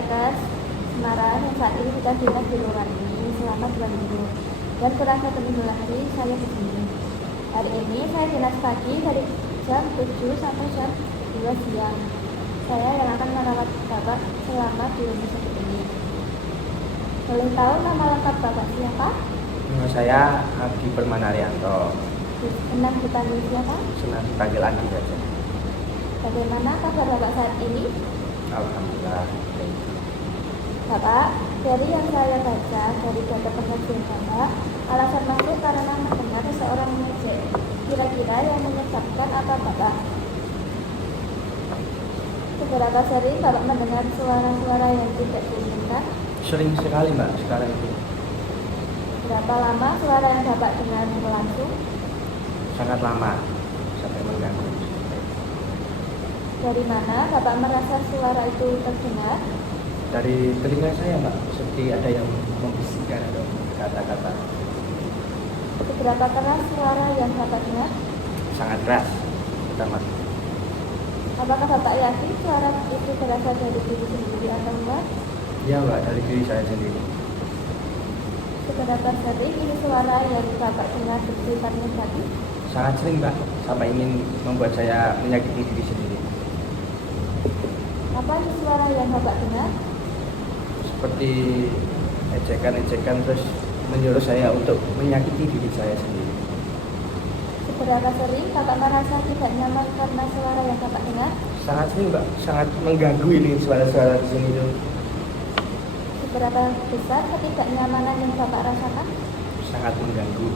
PNS Semarang yang saat ini sedang dinas di luar ini selama 2 minggu. Dan kurang 1 minggu lagi saya di sini. Hari ini saya dinas pagi dari jam 7 sampai jam 2 siang. Saya yang akan merawat Bapak selama di rumah sakit ini. Boleh tahu nama lengkap Bapak siapa? Nama saya Abdi Permanarianto. Senang dipanggil siapa? Senang dipanggil Andi saja. Bagaimana kabar Bapak saat ini? Alhamdulillah. Bapak, dari yang saya baca dari data pengajian Bapak, alasan masuk karena mendengar seseorang mengejek. Kira-kira yang menyebabkan apa Bapak? Seberapa sering Bapak mendengar suara-suara yang tidak diinginkan? Sering sekali Mbak sekarang itu. Berapa lama suara yang Bapak dengar berlangsung? Sangat lama sampai mengganggu. Dari mana Bapak merasa suara itu terdengar? Dari telinga saya Mbak, seperti ada yang membisikkan atau kata-kata. Seberapa keras suara yang Bapak dengar? Sangat keras. Pertama. Apakah Bapak yakin suara itu berasal dari diri sendiri atau enggak? Iya Mbak, dari diri saya sendiri. Seberapa sering ini suara yang Bapak dengar bersifat negatif? Sangat sering Mbak, sampai ingin membuat saya menyakiti diri sendiri. Apa itu suara yang Bapak dengar? Seperti ejekan-ejekan terus menyuruh saya untuk menyakiti diri saya sendiri. Seberapa sering Bapak merasa tidak nyaman karena suara yang Bapak dengar? Sangat sering Mbak, sangat mengganggu ini suara-suara di sini tuh. Seberapa besar ketidaknyamanan yang Bapak rasakan? Sangat mengganggu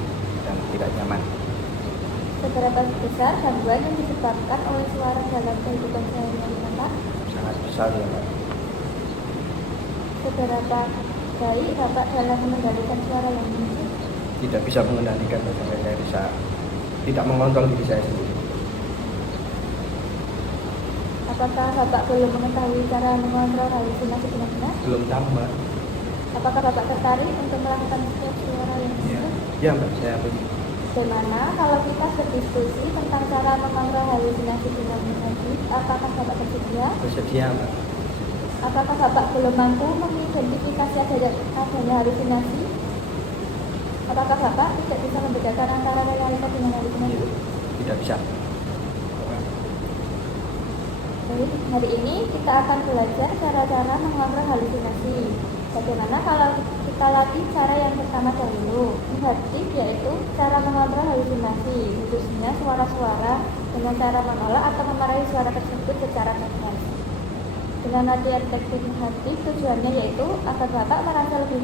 dan tidak nyaman. Seberapa besar gangguan yang disebabkan oleh suara dalam kehidupan sehari-hari Bapak? Sangat besar ya Mbak. Seberapa baik Bapak dalam mengendalikan suara yang muncul? Tidak bisa mengendalikan sampai saya bisa tidak mengontrol diri saya sendiri. Apakah Bapak belum mengetahui cara mengontrol halusinasi benar-benar? Belum tahu Mbak. Apakah Bapak tertarik untuk melakukan setiap suara yang muncul? Ya Mbak, saya begini. Bagaimana kalau kita berdiskusi tentang cara mengontrol halusinasi dengan negatif? Apakah Bapak bersedia? Bersedia Mbak. Apakah Bapak belum mampu mengidentifikasi adanya halusinasi? Apakah Bapak tidak bisa membedakan antara realita dengan halusinasi? Tidak bisa. Jadi hari ini kita akan belajar cara-cara mengontrol halusinasi. Bagaimana kalau kita latih cara yang pertama dahulu, negatif, yaitu cara mengontrol halusinasi, khususnya suara-suara dengan cara menolak atau memarahi suara tersebut secara tegas. Dengan latihan teknik negatif, tujuannya yaitu agar Bapak merasa lebih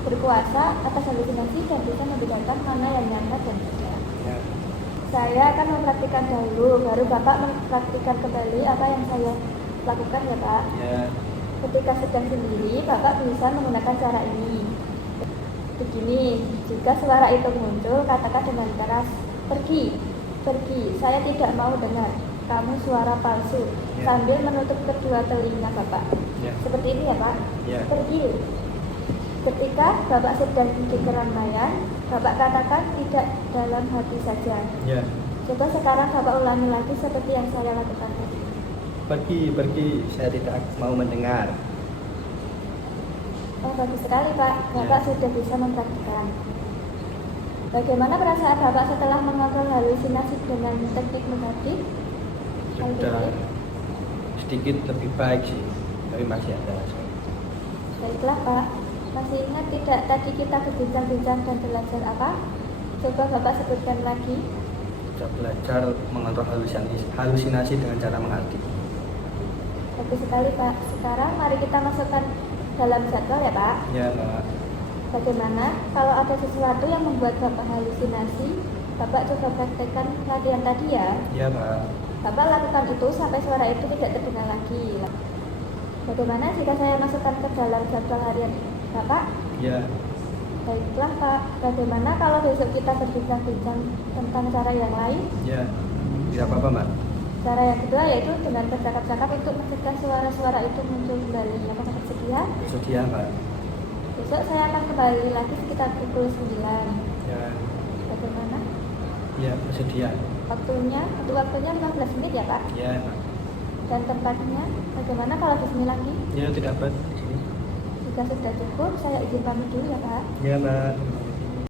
berkuasa atas halusinasi dan bisa membedakan mana yang nyata dan tidak. Ya. Saya akan mempraktikkan dahulu, baru Bapak mempraktikkan kembali apa yang saya lakukan ya Pak. Ya. Ketika sedang sendiri, Bapak bisa menggunakan cara ini. Begini, jika suara itu muncul, katakan dengan keras, pergi, pergi, saya tidak mau dengar, kamu suara palsu, Ya. sambil menutup kedua telinga Bapak. Ya. Seperti ini ya Pak, Ya. pergi. Ketika Bapak sedang di keramaian, Bapak katakan tidak dalam hati saja. Ya. Coba sekarang Bapak ulangi lagi seperti yang saya lakukan tadi. Pergi, saya tidak mau mendengar. Oh, bagus sekali Pak, Bapak sudah bisa mempraktikkan. Bagaimana perasaan Bapak setelah mengontrol halusinasi dengan teknik negatif? Sudah sedikit lebih baik sih, tapi masih ada. Baiklah Pak, masih ingat tidak tadi kita berbincang-bincang dan belajar apa? Coba Bapak sebutkan lagi. Kita belajar mengontrol halusinasi dengan cara mengerti. Bagus sekali Pak. Sekarang mari kita masukkan dalam jadwal ya Pak. Ya Mbak. Bagaimana kalau ada sesuatu yang membuat Bapak halusinasi, Bapak coba praktekkan latihan tadi ya. Ya Mbak. Bapak lakukan itu sampai suara itu tidak terdengar lagi. Bagaimana jika saya masukkan ke dalam jadwal harian Bapak? Ya. Baiklah Pak, bagaimana kalau besok kita berbincang-bincang tentang cara yang lain? Ya. Tidak apa-apa Mbak. Cara yang kedua yaitu dengan bercakap-cakap untuk mencegah suara-suara itu muncul kembali. Apakah bersedia? Bersedia Mbak. Besok saya akan kembali lagi sekitar pukul 9. Ya. Bagaimana? Ya, bersedia. Waktunya 15 menit ya Pak? Ya Mbak. dan tempatnya. Bagaimana kalau di sini lagi? Ya, tidak dapat di sini. Jika sudah cukup, saya izin pamit dulu ya Pak. Ya, Mbak.